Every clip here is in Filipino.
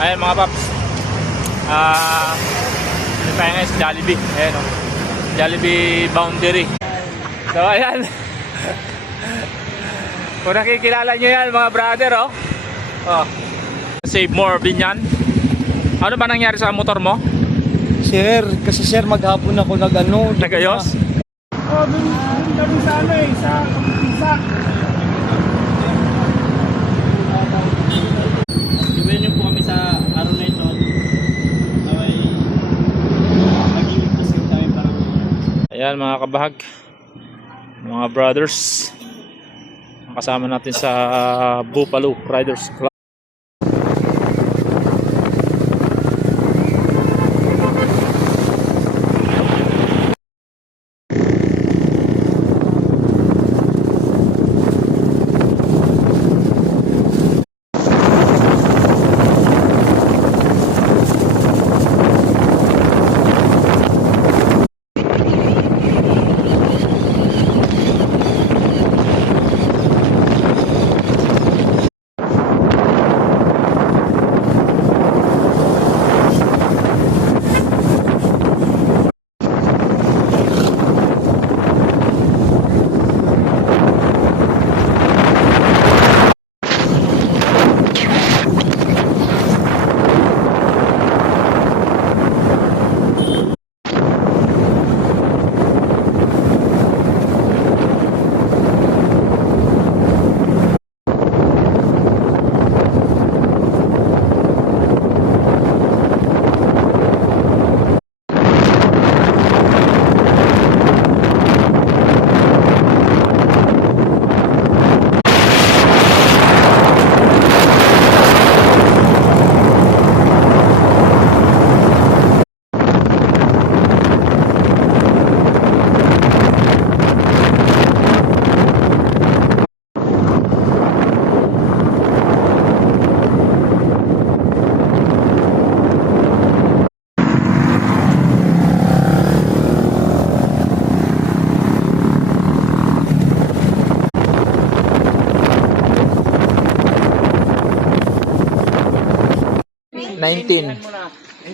Ayan mga paps. Ano tayo ngayon sa Jollibee. Ayan o. Jollibee Boundary. So ayan. Kung nakikilala nyo yan mga brother oh. Save more din yan. Ano ba nangyari sa motor mo? Sir, kasi sir maghapon ako Nagayos? Dun sa ano eh, sa isa. Ibayin niyo po kami sa araw na ito. Ay, nag-iligtas yung tayo para. Ayan mga kabahag, mga brothers, kasama natin sa Bupalo Riders Club.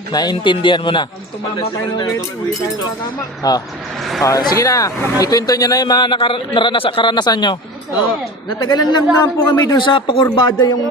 Naintindihan mo na. Tumama kayo ng wait, hindi tayo tatama. Sige na, ikwento nyo na yung mga karanasan nyo. Natagalan lang naman po kami dun sa pakurbada yung